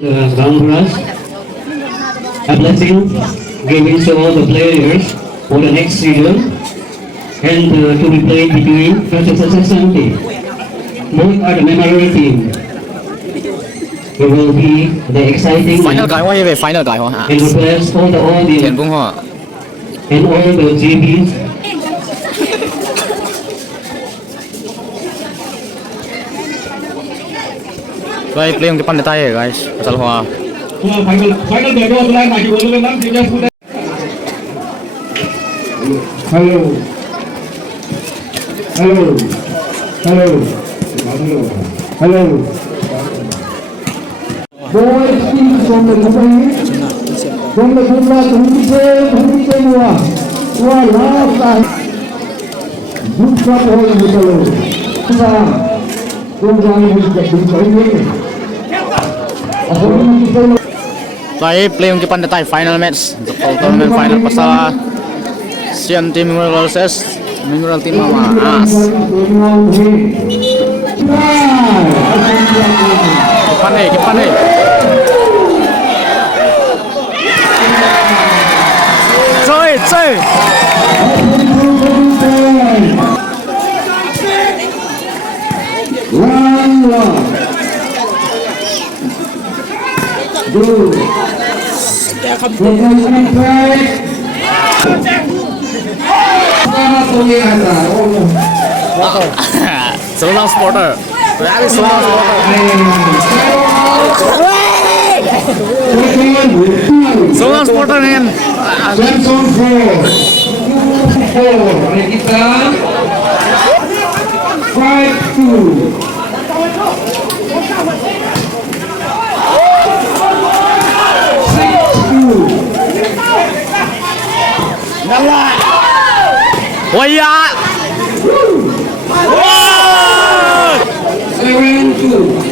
Congrats, a blessing given to all the players for the next season and to be played between Francis and Santi. Both are the memorable team. It will be the exciting Final match cải hoa về final cải hoa. and request all the Tiền audience cũng hoa. and all the GBs Play play yung depan tayo guys. Pasal hoa. Final dua mulai maju dulu memang sudah sudah. Halo. Halo. Halo. Halo. Boys team from the company. From the Bundesliga, Bundesliga semua. Wah, last. Buka bola betul. Sekarang. Tunggu juga ini. Play yung depan tayo final match. Untuk tournament final pasal Sian Team versus Mineral Team Maas. Depan nih. Coy. Seorang supporter. Seorang supporter nih. Johnson 4 kita 5-2. Waya. 7-2.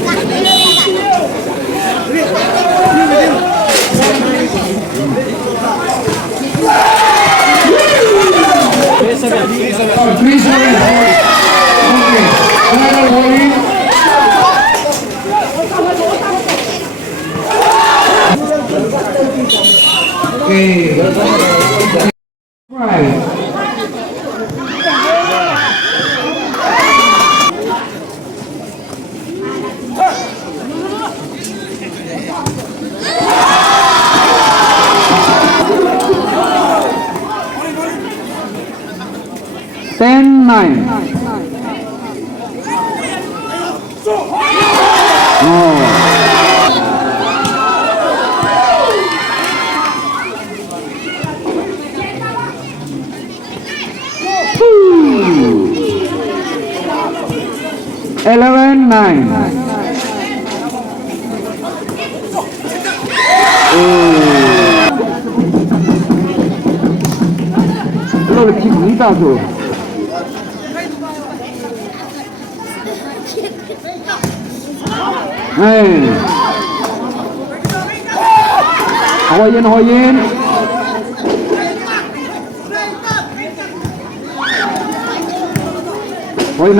Hỏi yên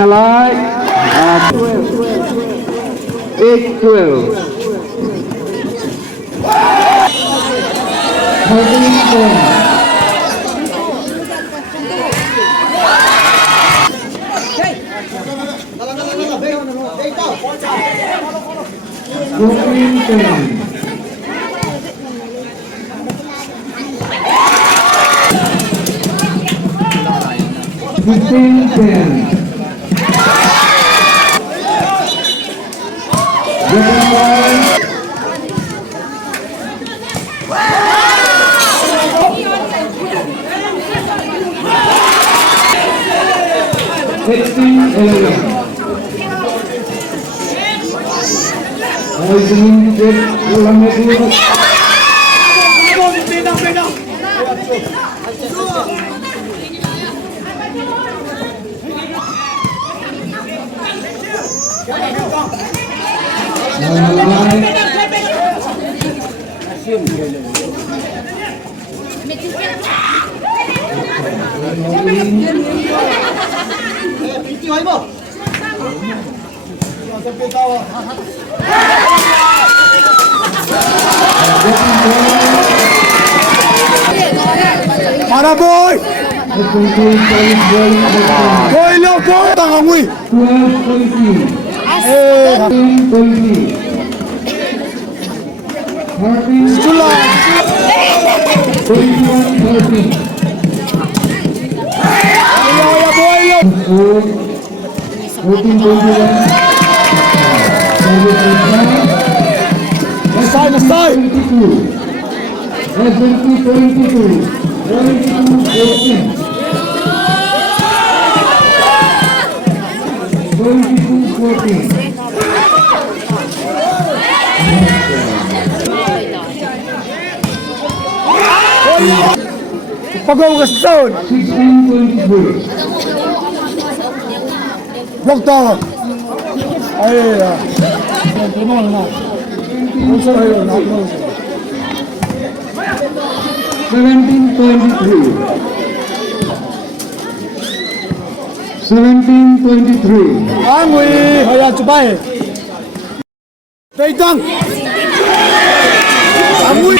lại 8-12 15-10. Mana boy? Boy lo boy tang ngui. 12-20. Eh, 13-20. 13, Sula. 21-13. Ya boy lo. 14-21. Masai masai. 22. 22. 22-14. 22-14. Pagaw ka sa sound. 16-23. Doktor. Ay. Tumol na. Usa ayo na. 17-23. 17-23. Angui, haya chupai. Peitang. Angui.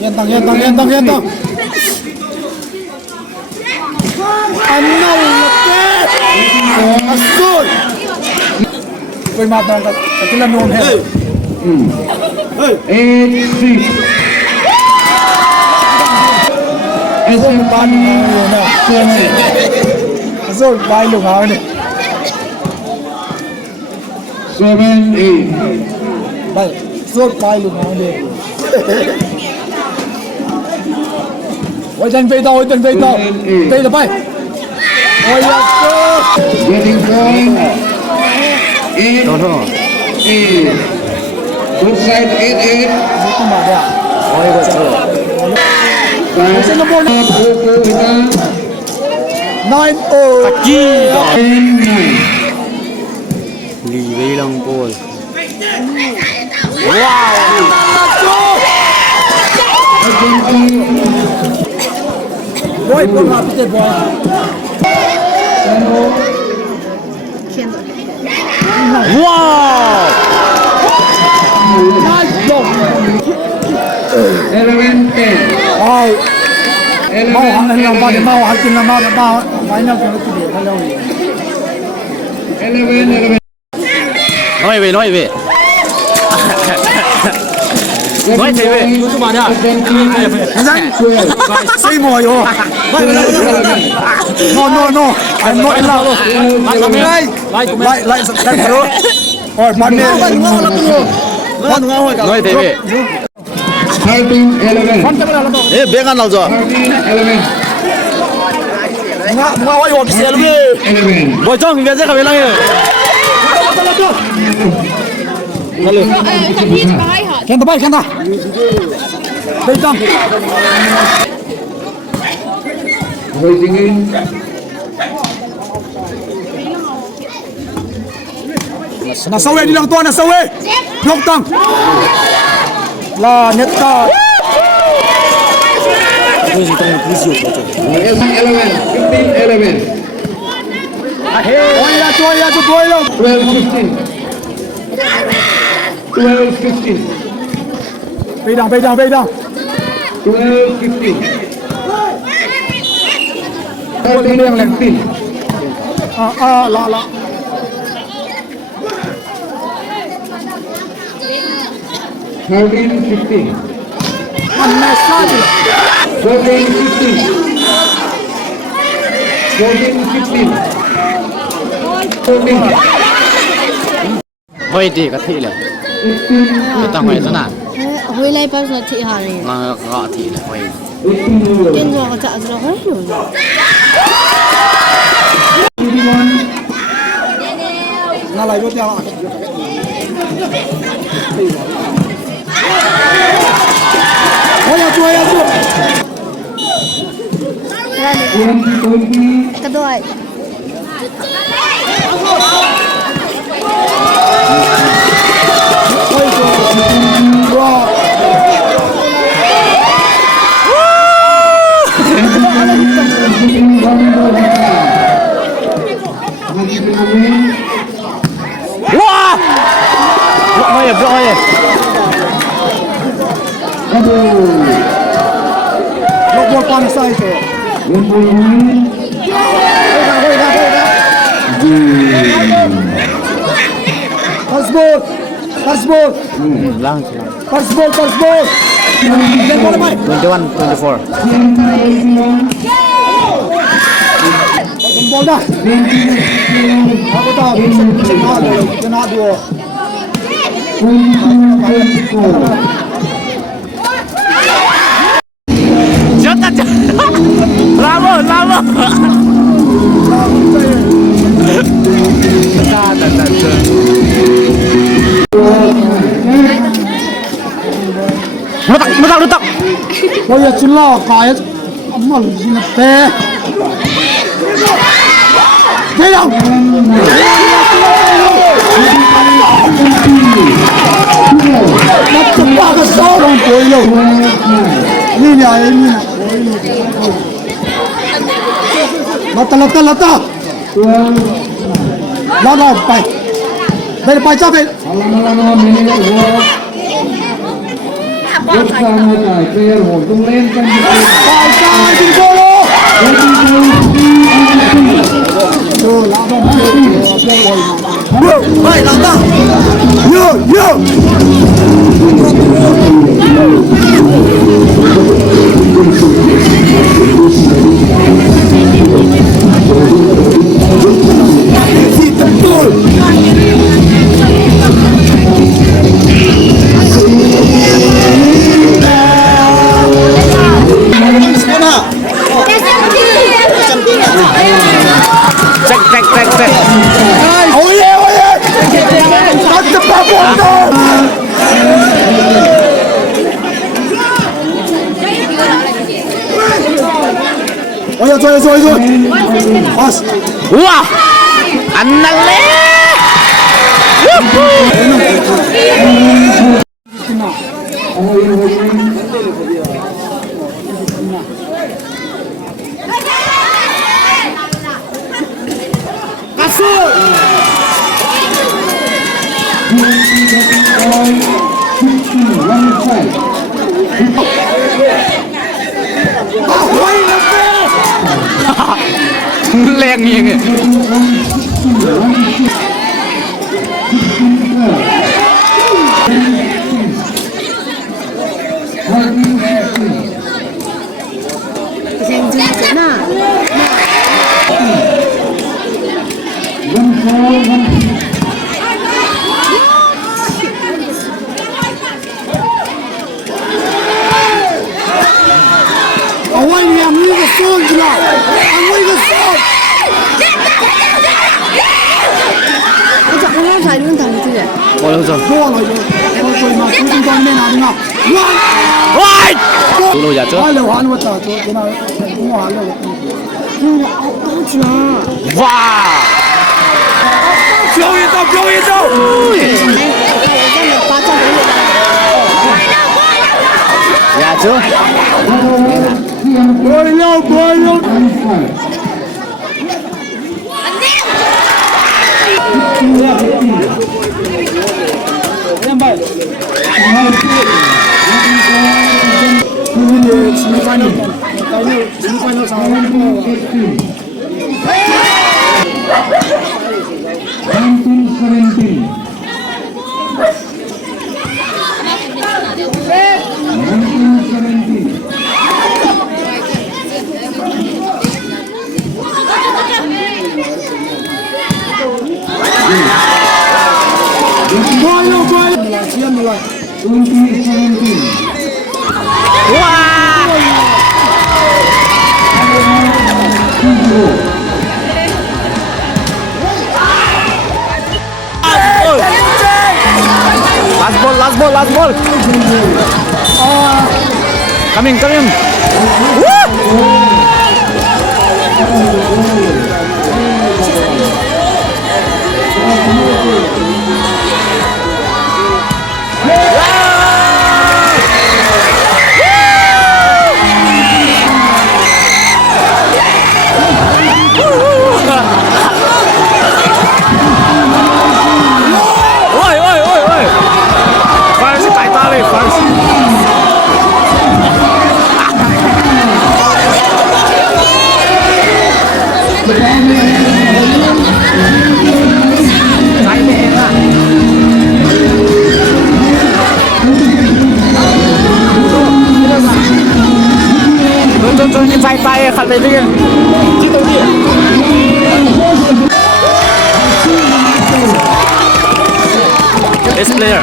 Yentang. Anal leket. Asul. Koi matang ka. Katilan noon he. 8-6. SM Pan na. Asul, bai lu ngao ni. 7-8. Bai. Asul bai lu ngao ni. Ôi chân vây tao, Đây là bay. Ôi ya cơ. Getting point. 8-8. Good side 8-8. Itu mah dia. Ôi có sợ. Sen nomor 9-0. 10-9. Lì với lòng bồi. Boy, pun mati je boy. Wow. Nice block. 11-10. Ai. Mau hang lang ba de mau hakin lang ba final ke tu dia kalau ni. 11-11. Nói về. Nói thế về. Anh say mo yo. No. I'm not in love. Lại sẵn rồi. Rồi bạn đi. Nói thế về. 13-11. Ê, biết ăn nào rồi. 13-11. Nga wa yo kisiya lu. 11. Boy chong cái gì cả về lăng rồi. Kenta bay kenta. Beitang. Raising in. Nasawe di lang to, nasawe. Blok tang. La net ka. 11. 15-11. Oya tu boy lo. 12-15. 12-15. Beitang. 12-15. 13-15. La. 13-15. Mana saja. 14-15. 14-15. 14. Boy đi cái thị này. 15. Người ta hỏi thế nào? hồi lại bao giờ thị hà này Nó gõ thị này boy. 18. tên do chợ rồi hết rồi 21. Na lai buat jalan. Oya tu. 20. kedua Wah! Blok aja. 1 point. First ball. First ball. Lang. First ball. First ball. Then ball naman. 21-24. First ball na. Ako ta. Ganado. Shot na shot! Bravo! Bravo! Lutak! Oye, chula, kaya. Amal, sinate. Get out! Nagtapakas sa orang Poyo. Linya. Lata. Lata, pai. Dari pai capek. Lama-lama minit walk. Bersama player tung lên kan. Pai sai din solo. Tuh, lama. Pai lata. Yo. Cek. Oh yeah. Nagtapak mo. Oye, Pas. Wah! Annale! Leng như Tulu ya chưa? Wow! Phiêu yên đâu! Ya chưa? Boyo. Semifinal sama Last ball. Coming. Woo! player.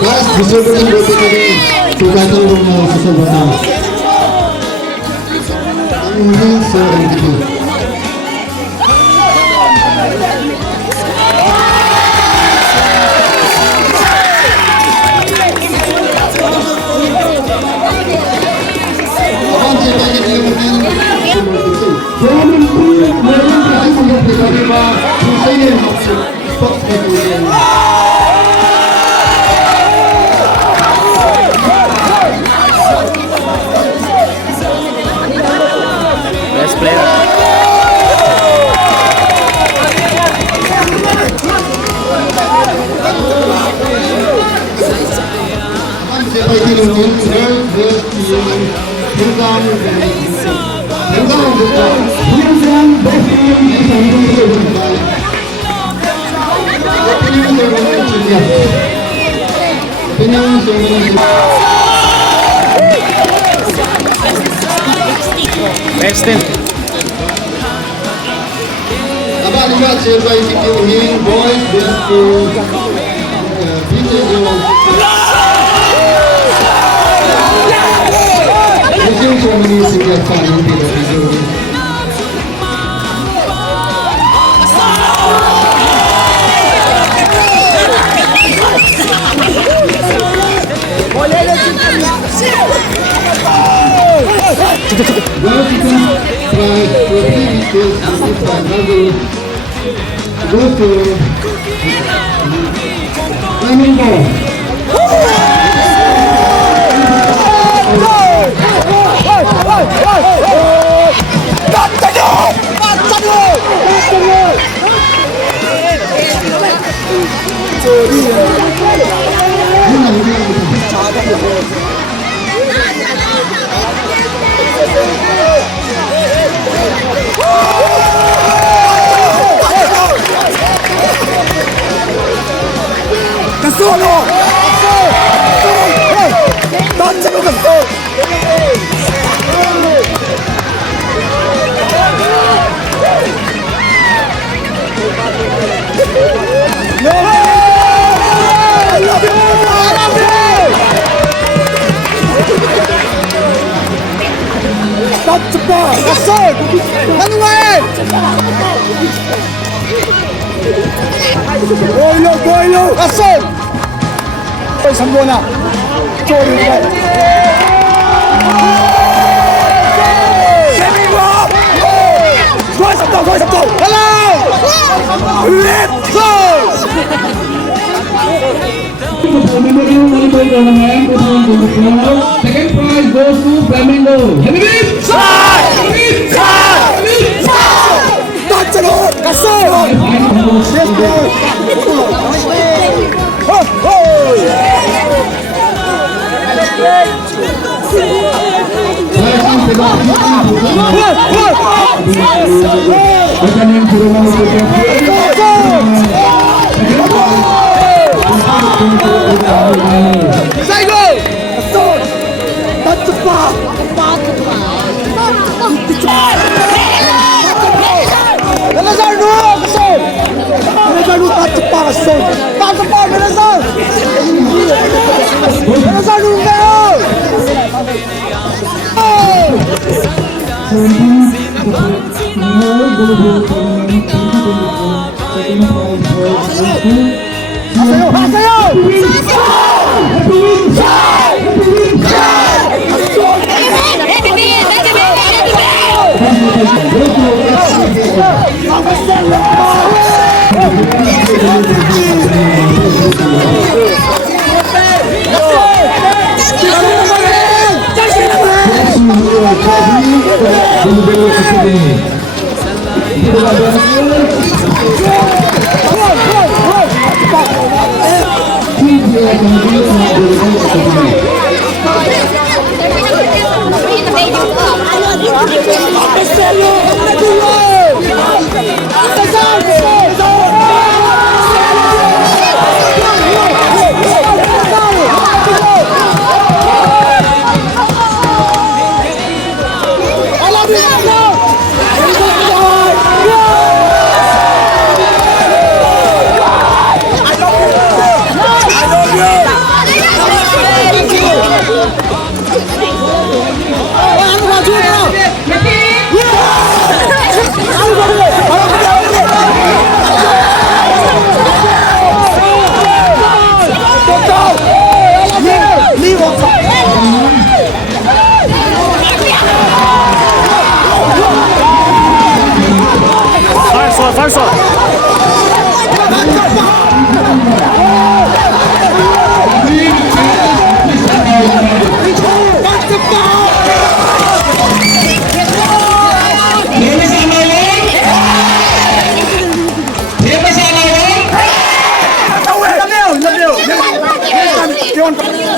Last distributing rotating to battle room Susubana. So empty. Best player. Best team. Abang siapa yang boys best team. Boilo! Asol! Hoy, Sambona! Sorry, guys! Go, Sabto! Hello! Let's go! Second prize goes to Flamengo. Heavy beat!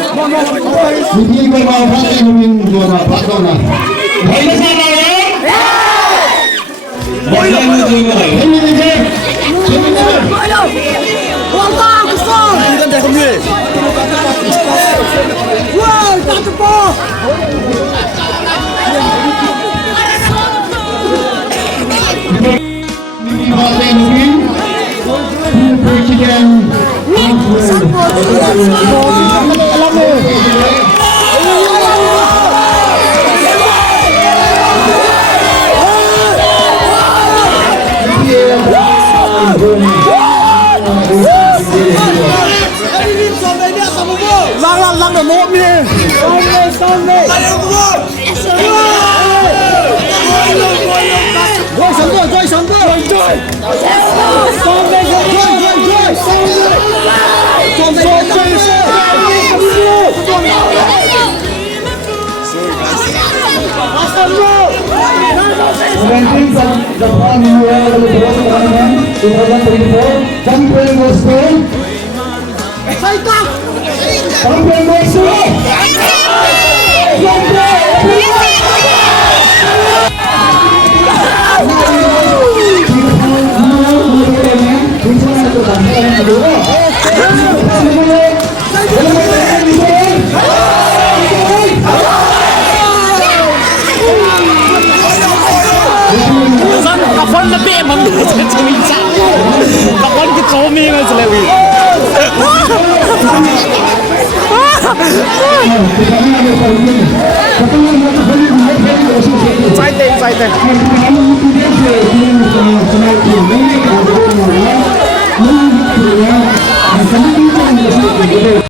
Hindi ko mapapagay yung mga pato na. Hoy na sana yan! Hoy na mo din mo kayo. Hindi nito. Hindi ba tayo naging? President Lang na mo mi. Sunday. Joy Sunday, Joy Sunday. Joy. Sunday, Joy. Japan Memorial Tournament 2024 champion was Spain. Champion was Spain. Kapon na bi mang sa minsa. Kapon ki chomi ngal sila wi. Excited.